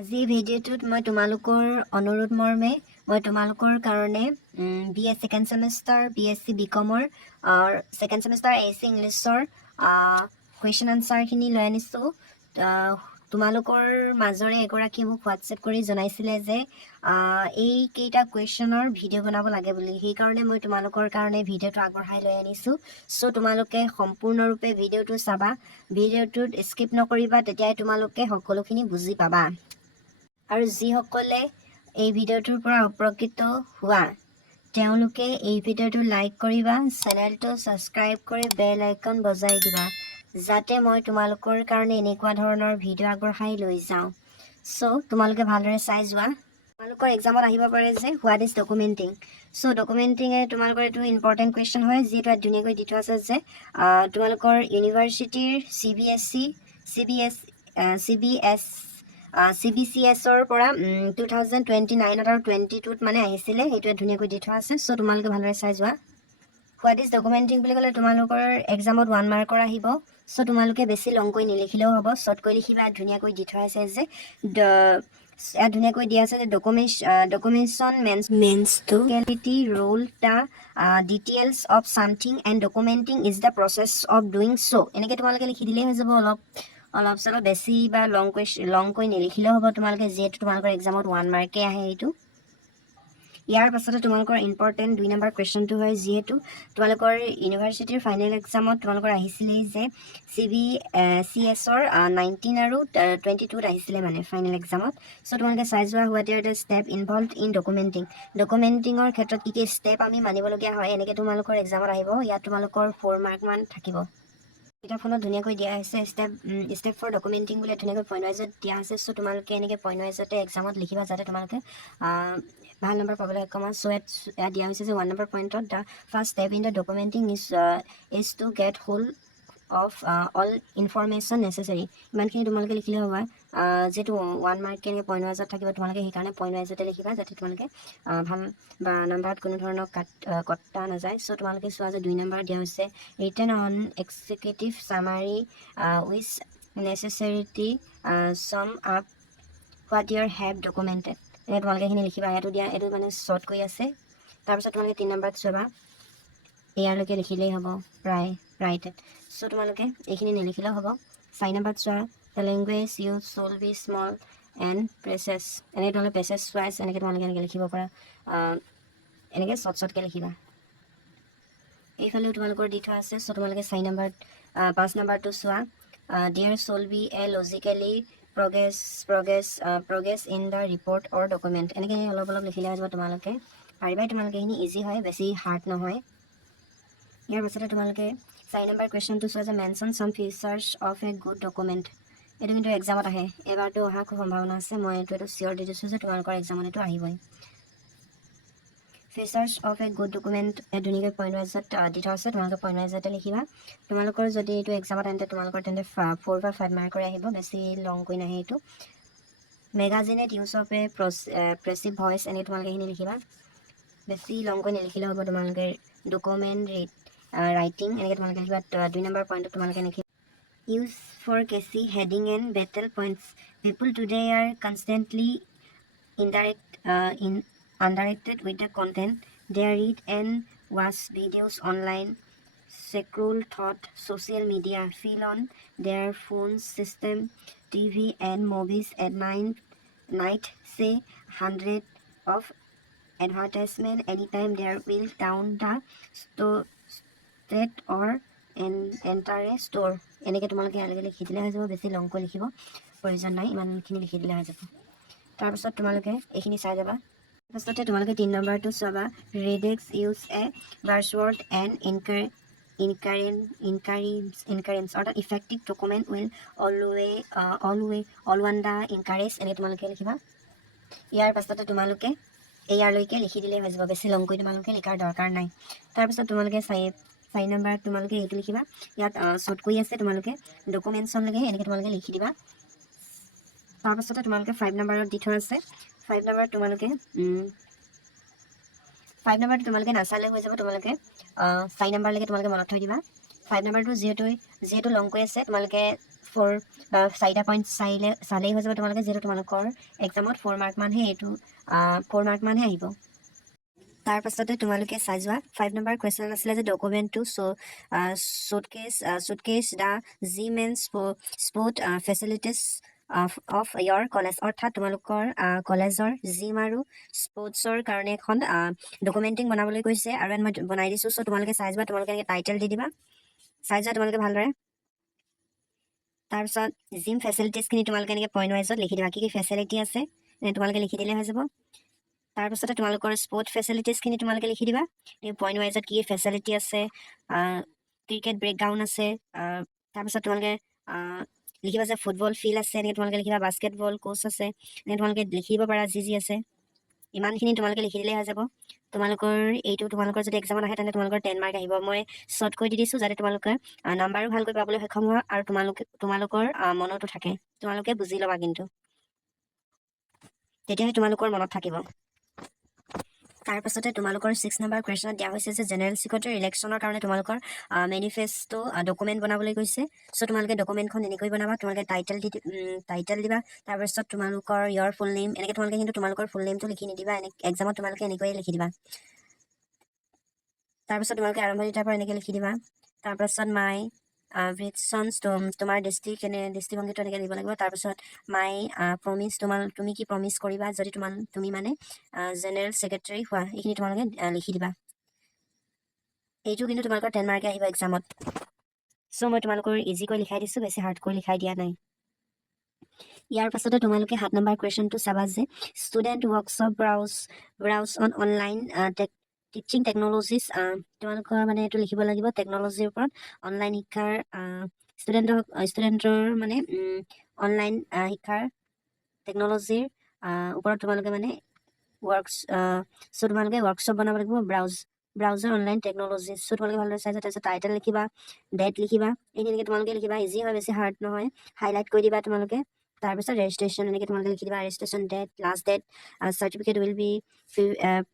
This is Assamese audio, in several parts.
আজি ভিডিঅ'টোত মই তোমালোকৰ অনুৰোধ মৰ্মে মই তোমালোকৰ কাৰণে BA সেকেন্ড সেমিষ্টাৰ BSc বিকমৰ সেকেন্ড সেমিষ্টাৰ AC ইংলিছৰ কুৱেশ্যন আনসাৰখিনি লৈ আনিছোঁ। তোমালোকৰ মাজৰে এগৰাকী মোক হোৱাটছএপ কৰি জনাইছিলে যে এই কেইটা কুৱেশ্যনৰ ভিডিঅ' বনাব লাগে বুলি, সেইকাৰণে মই তোমালোকৰ কাৰণে ভিডিঅ'টো আগবঢ়াই লৈ আনিছোঁ। চ' তোমালোকে সম্পূৰ্ণৰূপে ভিডিঅ'টো চাবা, ভিডিঅ'টোত স্কিপ নকৰিবা, তেতিয়াই তোমালোকে সকলোখিনি বুজি পাবা। আৰু যিসকলে এই ভিডিঅ'টোৰ পৰা উপকৃত হোৱা তেওঁলোকে এই ভিডিঅ'টো লাইক কৰিবা, চেনেলটো ছাবস্ক্ৰাইব কৰি বেল আইকন বজাই দিবা, যাতে মই তোমালোকৰ কাৰণে এনেকুৱা ধৰণৰ ভিডিঅ' আগবঢ়াই লৈ যাওঁ। চ' তোমালোকে ভালদৰে চাই যোৱা। তোমালোকৰ এক্সামত আহিব পাৰে যে হোৱাট ইজ ডকুমেণ্টিং। চ' ডকুমেণ্টিঙে তোমালোকৰ এইটো ইম্পৰ্টেণ্ট কুৱেশ্যন হয়, যিটো ইয়াত ধুনীয়াকৈ দি থোৱা আছে যে তোমালোকৰ ইউনিভাৰ্চিটিৰ CBCSৰ পৰা 2029 আৰু 22ত মানে আহিছিলে, সেইটোৱে ধুনীয়াকৈ দি থোৱা আছে। চ' তোমালোকে ভালদৰে চাই যোৱা। হোৱাট ইজ ডকুমেণ্টিং বুলি ক'লে তোমালোকৰ এক্সামত 1 মাৰ্কৰ আহিব। চ' তোমালোকে বেছি লংকৈ নিলিখিলেও হ'ব, শ্বৰ্টকৈ লিখিবা। ধুনীয়াকৈ দি থোৱা আছে যে ইয়াত ধুনীয়াকৈ দিয়া আছে যে documentation means to reality role the details of something and documenting is the process of doing so। এনেকৈ তোমালোকে লিখি দিলেই হৈ যাব। অলপ চলপ বেছি বা লংকৈ নিলিখিলেও হ'ব তোমালোকে, যিহেতু তোমালোকৰ এক্সামত 1 মাৰ্কে আহে এইটো। ইয়াৰ পাছতে তোমালোকৰ ইম্পৰ্টেণ্ট 2 নম্বৰ কুৱেশ্যনটো হয়, যিহেতু তোমালোকৰ ইউনিভাৰ্চিটিৰ ফাইনেল এক্সামত তোমালোকৰ আহিছিলেই যে CBCSৰ 19 আৰু 22ত আহিছিলে মানে ফাইনেল এক্সামত। চ' তোমালোকে চাই যোৱা what are the step involved in ডকুমেণ্টিঙৰ ক্ষেত্ৰত কি ষ্টেপ আমি মানিবলগীয়া হয়, এনেকৈ তোমালোকৰ এক্সামত আহিব। ইয়াত তোমালোকৰ 4 মাৰ্কমান থাকিব। কিতাপখনত ধুনীয়াকৈ দিয়া হৈছে ষ্টেপ ফৰ ডকুমেণ্টিং বুলি ধুনীয়াকৈ পইণ্ট ৱাইজত দিয়া আছে। চ' তোমালোকে এনেকৈ পইণ্ট ৱাইজতে এক্সামত লিখিবা, যাতে তোমালোকে ভাল নম্বৰ পাবলৈ সক্ষম হয়। চ' ইয়াত দিয়া হৈছে যে 1 নম্বৰ পইণ্টত the first step in the documenting is to get hold of all information necessary. ইমানখিনি তোমালোকে লিখিলে হ'ব। যিহেতু 1 মাৰ্ক এনেকৈ পইণ্ট ৱাইজত থাকিব, তোমালোকে সেইকাৰণে পইণ্ট ৱাইজতে লিখিবা, যাতে তোমালোকে ভাল বা নাম্বাৰত কোনো ধৰণৰ কটা নাযায়। চ' তোমালোকে চোৱা যে 2 নম্বৰ দিয়া হৈছে written on executive summary wish নেচেচাৰিটি চাম up what Euro have documented. এনেকৈ তোমালোকে এইখিনি লিখিবা। ইয়াতো দিয়া, এইটো মানে শ্বৰ্টকৈ আছে। তাৰপিছত তোমালোকে 3 নম্বৰত চাবা, ইয়াৰলৈকে লিখিলেই হ'ব ৰাইটেড। চ' তোমালোকে এইখিনি নিলিখিলেও হ'ব। 4 নম্বৰত চোৱা the language use should be small and precise. এনেকৈ তোমালোকে প্ৰেচেছ ৱাইজ এনেকৈ তোমালোকে এনেকৈ লিখিব পাৰা, এনেকৈ শ্বৰ্টকৈ লিখিবা। এইফালেও তোমালোকৰ দি থোৱা আছে। চ' তোমালোকে 5 নম্বৰটো চোৱা there should be a logically progress in the report or document। এনেকৈ অলপ লিখিলে হৈ যাব। তোমালোকে পাৰিবাই, তোমালোকে এইখিনি ইজি হয়, বেছি হাৰ্ড নহয়। ইয়াৰ পাছতে তোমালোকে 4 নম্বৰ কুৱেশ্যনটো চোৱা যে মেনশ্যন চাম features of a good document. এইটো কিন্তু এক্সামত আহে, এবাৰটো অহা খুব সম্ভাৱনা আছে। মই এইটো চিয়ৰ দি দিছোঁ যে তোমালোকৰ এক্সামত এইটো আহিবই। Features of a good document ধুনীয়াকৈ পইণ্ট ৱাইজত দি থোৱা আছে, তোমালোকে পইণ্ট ৱাইজতে লিখিবা। তোমালোকৰ যদি এইটো এক্সামত আহে তোমালোকৰ তেন্তে 4 বা 5 মাৰ্কৰে আহিব, বেছি লংকৈ নাহে এইটো। মেগাজিনেট ইউজ অফ এ প্ৰেছিভ ভইচ, এনেকৈ তোমালোকে এইখিনি লিখিবা। বেছি লংকৈ নিলিখিলে হ'ব। তোমালোকে ডকুমেণ্ট ৰাইটিং এনেকৈ তোমালোকে লিখিবা। 2 নম্বৰ পইণ্টত তোমালোকে লিখিবা ইউজ ফৰ কেচি heading and battle points. People today R constantly undirected with the content they read and watch videos online, scroll thought social media, feel on their phones, system, TV and movies at night, say 100 of advertisement anytime they will down the street or enter a store। এনেকৈ তোমালোকে ইয়ালৈকে লিখি দিলে হৈ যাব। বেছি লংকৈ লিখিব প্ৰয়োজন নাই, ইমানখিনি লিখি দিলে হৈ যাব। তাৰপিছত তোমালোকে এইখিনি চাই যাবা। তাৰপিছতে তোমালোকে 3 নম্বৰটো চাবা ৰেডেক্স ইউজ এ বাৰ্ছৱৰ্ড এণ্ড ইনকাৰেঞ্চ অৰ্থাৎ effective document will অলৱান the encourage. এনেকৈ তোমালোকে লিখিবা। ইয়াৰ পাছতে তোমালোকে ইয়াৰলৈকে লিখি দিলেই হৈ যাব, বেছি লংকৈ তোমালোকে লিখাৰ দৰকাৰ নাই। তাৰপিছত তোমালোকে 4 নম্বৰত তোমালোকে এইটো লিখিবা। ইয়াত শ্বৰ্টকৈ আছে, তোমালোকে ডকুমেণ্টছলৈকে এনেকৈ তোমালোকে লিখি দিবা। তাৰপাছতে তোমালোকে 5 নম্বৰত দি থোৱা আছে। 5 নম্বৰত তোমালোকে নাচালে হৈ যাব। তোমালোকে 4 নম্বৰলৈকে তোমালোকে মনত থৈ দিবা। 5 নম্বৰটো যিহেতু লংকৈ আছে, তোমালোকে 4 বা 4টা পইণ্ট চালেই হৈ যাব তোমালোকে, যিহেতু তোমালোকৰ এক্সামত 4 মাৰ্ক মানহে এইটো 4 মাৰ্ক মানহে আহিব। তাৰ পাছতে তোমালোকে চাই যোৱা 5 নম্বৰ কুৱেশ্যন আছিলে যে ডকুমেণ্টটো showcases the gym and sport facilities of your college, অৰ্থাৎ তোমালোকৰ কলেজৰ জিম আৰু স্পৰ্টছৰ কাৰণে এখন ডকুমেণ্টিং বনাবলৈ কৈছে, আৰু মই বনাই দিছোঁ। চ' তোমালোকে চাই যোৱা, তোমালোকে এনেকৈ টাইটেল দি দিবা, চাই যোৱা তোমালোকে ভালদৰে। তাৰপিছত জিম ফেচিলিটিজখিনি তোমালোকে এনেকৈ পইণ্ট ৱাইজত লিখি দিবা, কি ফেচিলিটি আছে তোমালোকে লিখি দিলে হৈ যাব। তাৰপিছতে তোমালোকৰ স্পৰ্ট ফেচিলিটিজখিনি তোমালোকে লিখি দিবা, পইণ্ট ৱাইজত কি ফেচিলিটি আছে, ক্ৰিকেট ব্ৰেকগ্ৰাউণ্ড আছে। তাৰপিছত তোমালোকে লিখিবা যে ফুটবল ফিল্ড আছে, এনেকৈ তোমালোকে লিখিবা বাস্কেটবল কোচ আছে, এনেকৈ তোমালোকে লিখিব পাৰা যি আছে। ইমানখিনি তোমালোকে লিখি দিলে হৈ যাব। এইটো তোমালোকৰ যদি এক্সামত আহে তেন্তে তোমালোকৰ 10 মাৰ্ক আহিব। মই শ্বৰ্ট কৰি দি দিছোঁ যাতে তোমালোকে নাম্বাৰো ভালকৈ পাবলৈ সক্ষম হোৱা আৰু তোমালোকৰ মনতো থাকে। তোমালোকে বুজি ল'বা, কিন্তু তেতিয়াহে তোমালোকৰ মনত থাকিব। তাৰপাছতে তোমালোকৰ 6 নম্বৰ কুৱেশ্যনত দিয়া হৈছে যে জেনেৰেল ছেক্ৰেটাৰী ইলেকশ্যনৰ কাৰণে তোমালোকৰ মেনিফেষ্টো ডকুমেণ্ট বনাবলৈ কৈছে। চ' তোমালোকে ডকুমেণ্টখন এনেকৈ বনাবা, তোমালোকে টাইটেল দিবা, তাৰপিছত তোমালোকৰ ইয়ৰ ফুল নেম, এনেকৈ তোমালোকে কিন্তু তোমালোকৰ ফুল নেমটো লিখি নিদিবা, এক্সামত তোমালোকে এনেকৈয়ে লিখি দিবা। তাৰপিছত তোমালোকে আৰম্ভণিৰ পৰা এনেকৈ লিখি দিবা। তাৰপাছত মাই ভিজনছ, তোমাৰ দৃষ্টিভংগীটো এনেকৈ দিব লাগিব। তাৰপিছত মাই প্ৰমিছ, তুমি কি প্ৰমিছ কৰিবা যদি তুমি মানে জেনেৰেল ছেক্ৰেটাৰী হোৱা, এইখিনি তোমালোকে লিখি দিবা। এইটো কিন্তু তোমালোকৰ 10 মাৰ্কে আহিব এক্সামত। চ' মই তোমালোকৰ ইজিকৈ লিখাই দিছোঁ, বেছি হাৰ্ডকৈ লিখাই দিয়া নাই। ইয়াৰ পাছতে তোমালোকে 7 নম্বৰ কুৱেশ্যনটো চাবা যে student workshop browse on online teaching technologies, তোমালোকৰ মানে এইটো লিখিব লাগিব টেকন'লজিৰ ওপৰত, অনলাইন শিক্ষাৰ ষ্টুডেণ্টৰ মানে অনলাইন শিক্ষাৰ টেকন'লজিৰ ওপৰত তোমালোকে মানে চ' তোমালোকে ৱৰ্কশ্বপ বনাব লাগিব ব্ৰাউজাৰ অনলাইন টেকন'লজি। চ' তোমালোকে ভালদৰে চাই যোৱা। তাৰপিছত টাইটেল লিখিবা, ডেট লিখিবা, এইখিনিকে তোমালোকে লিখিবা, ইজি হয়, বেছি হাৰ্ড নহয়, হাইলাইট কৰি দিবা তোমালোকে। তাৰপিছত ৰেজিষ্ট্ৰেশ্যন এনেকৈ তোমালোকে লিখি দিবা, registration date, last date, certificate will be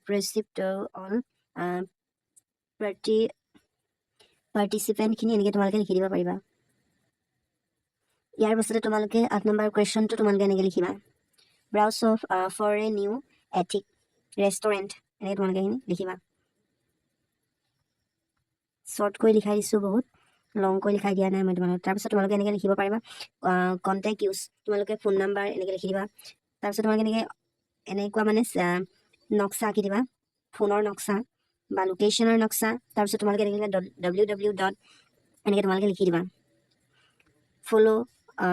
received all পাৰ্টিচিপেণ্টখিনি এনেকৈ তোমালোকে লিখি দিব পাৰিবা। ইয়াৰ পাছতে তোমালোকে 8 নম্বৰ কুৱেশ্যনটো তোমালোকে এনেকৈ লিখিবা, browse for a new ethnic restaurant, এনেকৈ তোমালোকে এইখিনি লিখিবা। শ্বৰ্টকৈ লিখাই দিছোঁ, বহুত লংকৈ লিখাই দিয়া নাই মই তোমালোকক। তাৰপিছত তোমালোকে এনেকৈ লিখিব পাৰিবা কণ্টেক্ট ইউজ, তোমালোকে ফোন নাম্বাৰ এনেকৈ লিখি দিবা। তাৰপিছত তোমালোকে এনেকুৱা মানে নক্সা আঁকি দিবা, ফোনৰ নক্সা বা লোকেশ্যনৰ নক্সা। তাৰপিছত তোমালোকে এনেকৈ www. এনেকৈ তোমালোকে লিখি দিবা।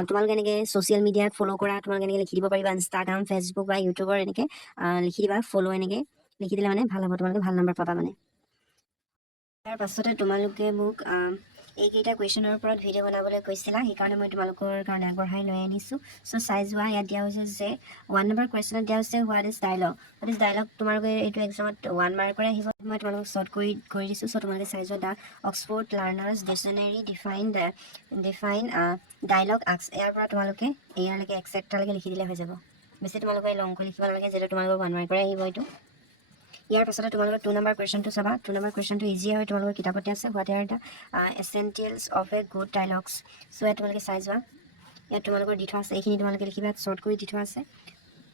তোমালোকে এনেকৈ ছ'চিয়েল মিডিয়াত ফ'ল' কৰা, তোমালোকে এনেকৈ লিখি দিব পাৰিবা, ইনষ্টাগ্ৰাম, ফেচবুক বা ইউটিউবৰ এনেকৈ লিখি দিবা। এনেকৈ লিখি দিলে মানে ভাল হ'ব, তোমালোকে ভাল নম্বৰ পাবা মানে। তাৰ পাছতে তোমালোকে মোক এইকেইটা কুৱেশ্যনৰ ওপৰত ভিডিঅ' বনাবলৈ কৈছিলা, সেইকাৰণে মই তোমালোকৰ কাৰণে আগবঢ়াই লৈ আনিছোঁ। চ' চাই যোৱা, ইয়াত দিয়া হৈছে যে 1 নম্বৰ কুৱেশ্যনত দিয়া হৈছে হোৱাট ইজ ডায়লগ। তোমালোকে এইটো এক্সামত 1 মাৰ্কৰে আহিব, মই তোমালোকক শ্বৰ্ট কৰি দিছোঁ। চ' তোমালোকে চাই যোৱা, দ্য অক্সফৰ্ড লাৰ্নাৰ্ছ ডিকশ্যনেৰী ডিফাইন ডায়লগ আক্স, ইয়াৰ পৰা তোমালোকে ইয়ালৈকে এক্সেট্ৰালৈকে লিখি দিলে হৈ যাব, বেছি তোমালোকে লংকৈ লিখিব নালাগে, যিহেতু তোমালোকৰ 1 মাৰ্কৰে আহিব এইটো। ইয়াৰ পাছতে তোমালোকৰ 2 নম্বৰ কুৱেশ্যনটো চাবা। 2 নম্বৰ কুৱেশ্যনটো ইজি হয়, তোমালোকৰ কিতাপতে আছে, what are the essentials of a good dialogues. চ' ইয়াত তোমালোকে চাই যোৱা, ইয়াত তোমালোকৰ দি থোৱা আছে, এইখিনি তোমালোকে লিখিবা, শ্বৰ্ট কৰি দি থোৱা আছে,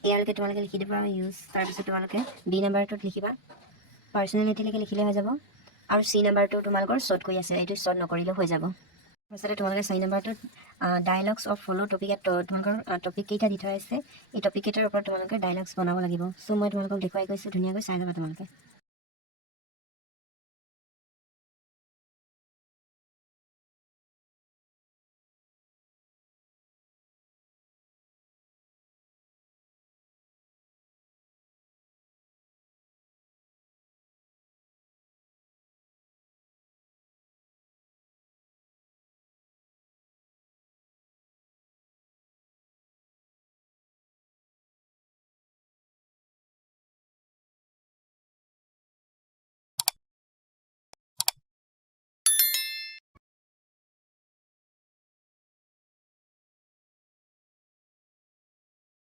ইয়ালৈকে তোমালোকে লিখি দিবা ইউজ। তাৰপিছত তোমালোকে B নম্বৰটোত লিখিবা পাৰ্চনেলিটিলৈকে লিখিলে হৈ যাব, আৰু C নম্বৰটো তোমালোকৰ শ্বৰ্ট কৰি আছে, এইটো শ্বৰ্ট নকৰিলেও হৈ যাব। তাৰপিছতে তোমালোকে 4 নম্বৰটোত ডায়লগছ অফ ফ'ল' টপিক, তোমালোকৰ টপিক কেইটা দি থোৱা আছে, এই টপিক কেইটাৰ ওপৰত তোমালোকে ডায়লগছ বনাব লাগিব। চ' মই তোমালোকক দেখুৱাই গৈছোঁ, ধুনীয়াকৈ চাই যাবা তোমালোকে।